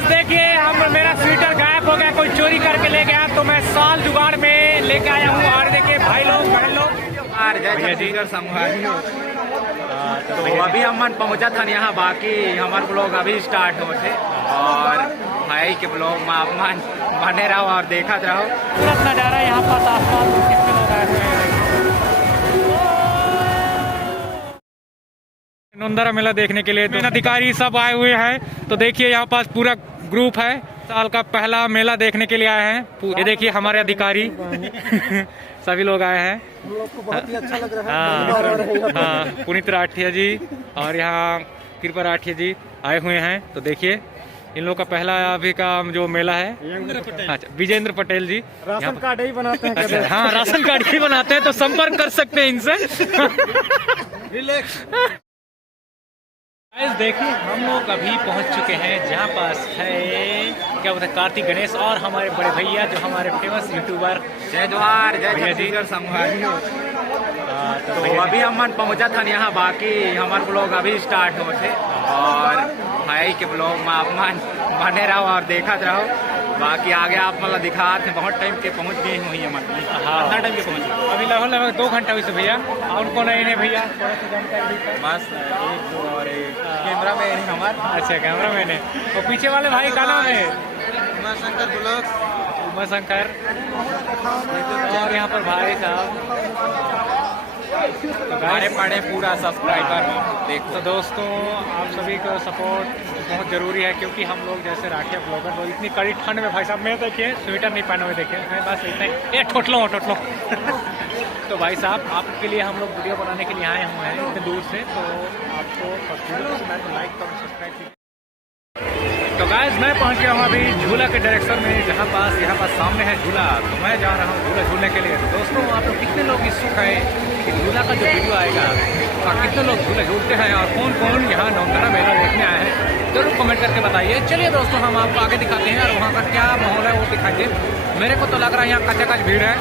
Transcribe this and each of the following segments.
Guys देखिए मेरा sweater गायब हो गया, कोई चोरी करके ले गया, तो मैं साल जुगाड़ में लेके आया हूँ। और देखिए भाई लोग बहन लोग तो अभी हम पहुंचा था यहाँ, बाकी हमारे ब्लॉग अभी स्टार्ट हो थे और भाई के ब्लॉग में बने रहो और देखा रहो। खूबसूरत नज़ारा यहाँ पास आसपास कितने लोग आए हुए हैं। नंदरा मेला देखने के लिए तो अधिकारी सब आए हुए हैं। तो देखिए यहाँ पास पूरा ग्रुप है, साल का पहला मेला देखने के लिए आए हैं। ये देखिए हमारे अधिकारी सभी लोग आए हैं। हम लोग को बहुत ही अच्छा लग रहा है। हाँ, पुनीत राठिया जी और यहाँ कृपा राठिया जी आए हुए हैं। तो देखिए इन लोगों का पहला अभी का जो मेला है। अच्छा, विजेंद्र पटेल जी राशन कार्ड ही बनाते हैं। अच्छा, हाँ राशन कार्ड ही बनाते हैं, तो संपर्क कर सकते हैं इनसे। देखिए हम लोग अभी पहुंच चुके हैं जहां पास है क्या बोलते हैं कार्तिक गणेश और हमारे बड़े भैया जो हमारे फेमस यूट्यूबर जय जोहार जय भैया जी। तो अभी हम पहुंचा था यहाँ, बाकी हमारे ब्लॉग अभी स्टार्ट हो थे और भाई के ब्लॉग में बने रहो और देखा रहो। बाकी आगे आप मतलब दिखा थे बहुत टाइम के पहुंच गए हुई हमारे। हाँ कितना टाइम के पहुंचे? अभी लगभग 2 घंटा हुई से भैया। और उनको नहीं है भैया थोड़ा सा जानकारी बस एक दो और एक कैमरा में नहीं हमारा। अच्छा कैमरा मैन है। और पीछे वाले भाई का नाम है उमाशंकर ब्लॉग, उमाशंकर। और यहाँ पर भाई साहब हमारे पड़े पूरा सब्सक्राइबर देख। तो दोस्तों आप सभी को सपोर्ट बहुत ज़रूरी है, क्योंकि हम लोग जैसे राठिया ब्लॉगर तो इतनी कड़ी ठंड में भाई साहब मैं देखिए स्वेटर नहीं पहने हुए, देखिए मैं बस इतने ये ठोटलो तो भाई साहब आपके लिए हम लोग वीडियो बनाने के लिए आए हुए हैं इतने दूर से। तो आपको लाइक करो सब्सक्राइब कीजिए। तो गाइस मैं पहुंच गया हूँ अभी झूला के डायरेक्शन में, जहाँ पास सामने है झूला। तो मैं जा रहा हूँ झूला झूलने के लिए। तो दोस्तों आप लोग कितने लोग इच्छुक हैं कि झूला का जो वीडियो आएगा और कितने लोग झूला झूलते हैं और कौन कौन यहाँ नौनगरा मेला देखने आए हैं, जरूर कमेंट करके बताइए। चलिए दोस्तों हम आपको आगे दिखाते हैं और वहाँ का क्या माहौल है वो दिखाइए। मेरे को तो लग रहा है यहाँ कच्चा भीड़ है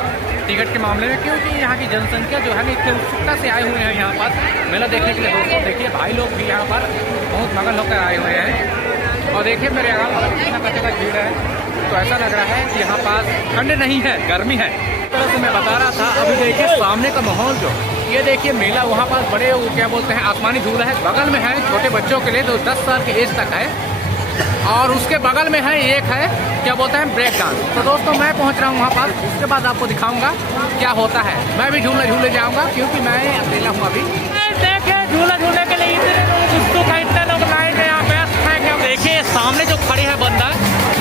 टिकट के मामले में, क्योंकि यहाँ की जनसंख्या जो है ना इतने उत्सुकता से आए हुए हैं यहाँ पर मेला देखने के लिए। दोस्तों देखिए भाई लोग भी यहाँ पर बहुत मगन होकर आए हुए हैं। और देखिए मेरे अगल कितना कच्चा भीड़ है, तो ऐसा लग रहा है कि यहाँ पास ठंड नहीं है गर्मी है। इस तरह से मैं बता रहा था। अभी देखिए सामने का माहौल जो ये देखिए मेला, वहाँ पास बड़े क्या बोलते हैं आसमानी झूला है, बगल में है छोटे बच्चों के लिए जो 10 साल की एज तक है, और उसके बगल में है एक है क्या बोलते हैं ब्रेक डांस। तो दोस्तों मैं पहुँच रहा हूँ वहाँ पास, उसके बाद आपको दिखाऊंगा क्या होता है। मैं भी झूले जाऊँगा क्योंकि मैं अकेला हूँ अभी। देखिए झूला झूलने के लिए इतने लोग लाइन में यहाँ व्यस्त हैं। क्या देखिए सामने जो खड़े हैं बंदा,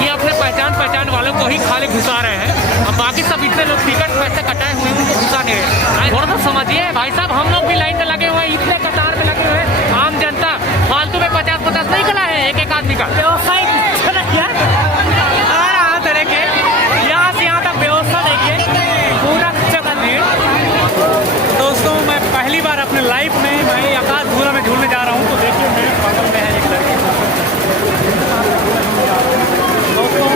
ये अपने पहचान वालों को ही खाली घुसा रहे हैं, और बाकी सब इतने लोग टिकट पैसे कटाए हुए हैं उनको घुसा नहीं रहे। थोड़ा सा समझिए भाई साहब, हम लोग भी लाइन में लगे हुए हैं, इतने कतार में लगे हुए हैं। आम जनता फालतू में 50-50 नहीं खिला है एक आदमी का व्यवसाय तरह के यहाँ से यहाँ तक व्यवस्था देखिए पूरा जगह भीड़। दोस्तों मैं पहली बार अपने लाइफ में मैं आकाश झूला में झूलने जा रहा हूँ। तो देखिए मेरे बगल में है एक लड़की। दोस्तों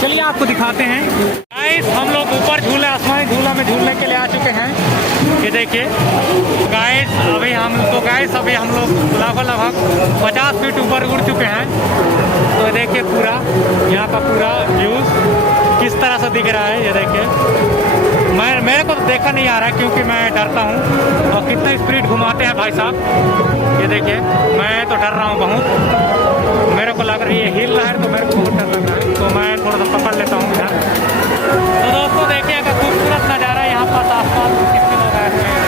चलिए आपको दिखाते हैं। गाइस हम लोग ऊपर झूले आसमानी झूला में झूलने के लिए आ चुके हैं। ये देखिए गाइस अभी हम लोग लगभग 50 फीट ऊपर उड़ चुके हैं। तो देखिए पूरा यहाँ का पूरा व्यूज किस तरह से दिख रहा है। ये देखिए मेरे को तो देखा नहीं आ रहा है क्योंकि मैं डरता हूँ, और कितना स्पीड घुमाते हैं भाई साहब। ये देखिए मैं तो डर रहा हूँ बहुत, मेरे को लग रही है हिल रहा है तो मेरे को बहुत डर लग रहा है। तो मैं थोड़ा सा पकड़ लेता हूँ इधर। तो दोस्तों देखिए अगर खूबसूरत नज़ारा यहाँ पास आसपास कितने लोग आए हुए हैं।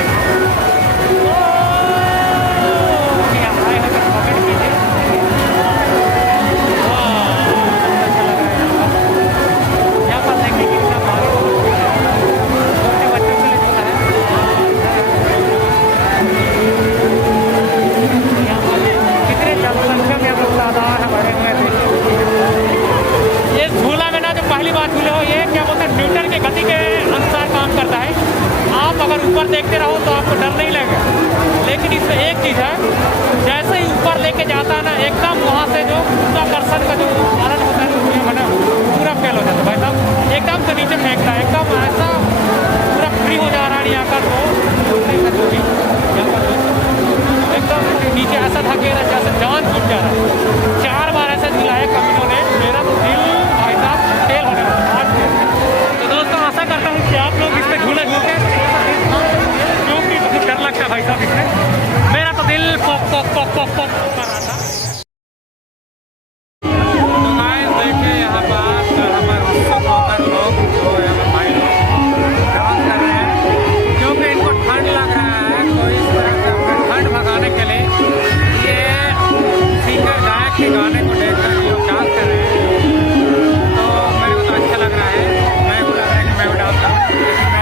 ऊपर देखते रहो तो आपको डर नहीं लगेगा, लेकिन इसमें एक चीज़ है, जैसे ही ऊपर लेके जाता है ना एकदम वहाँ से जो गुरुत्वाकर्षण का जो कारण होता है बना पूरा फेल हो जाता है भाई साहब, एकदम से नीचे फेंकता है, एकदम ऐसा पूरा फ्री हो जा रहा है यहाँ पर। तो यहाँ पर एकदम नीचे ऐसा धकेला जैसे जान छूट जा रहा है। 4 बार ऐसा झुलाया कमीनों ने, मेरा तो यहाँ पास हमारे ब्लॉगर लोग जो यहाँ पर भाई लोग डांस कर रहे हैं, क्योंकि इनको ठंड लग रहा है, तो इस तरह से अपने ठंड भगाने के लिए ये सिंगर गायक के गाने को देखकर ये लोग डांस कर रहे हैं। तो मेरे को तो अच्छा लग रहा है, मेरे को लग रहा है कि मैं भी डांस करूँ, लेकिन मैं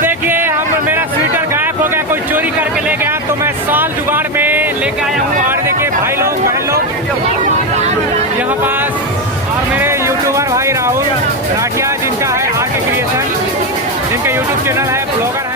देखिए हम मेरा स्वेटर गायब हो गया, कोई चोरी करके ले गया, तो मैं साल जुगाड़ में लेके आया हूँ। और देखिए भाई लोग बहन लोग यहाँ पास, और मेरे यूट्यूबर भाई राहुल राठिया जिनका है आके क्रिएशन, जिनका यूट्यूब चैनल है, ब्लॉगर है।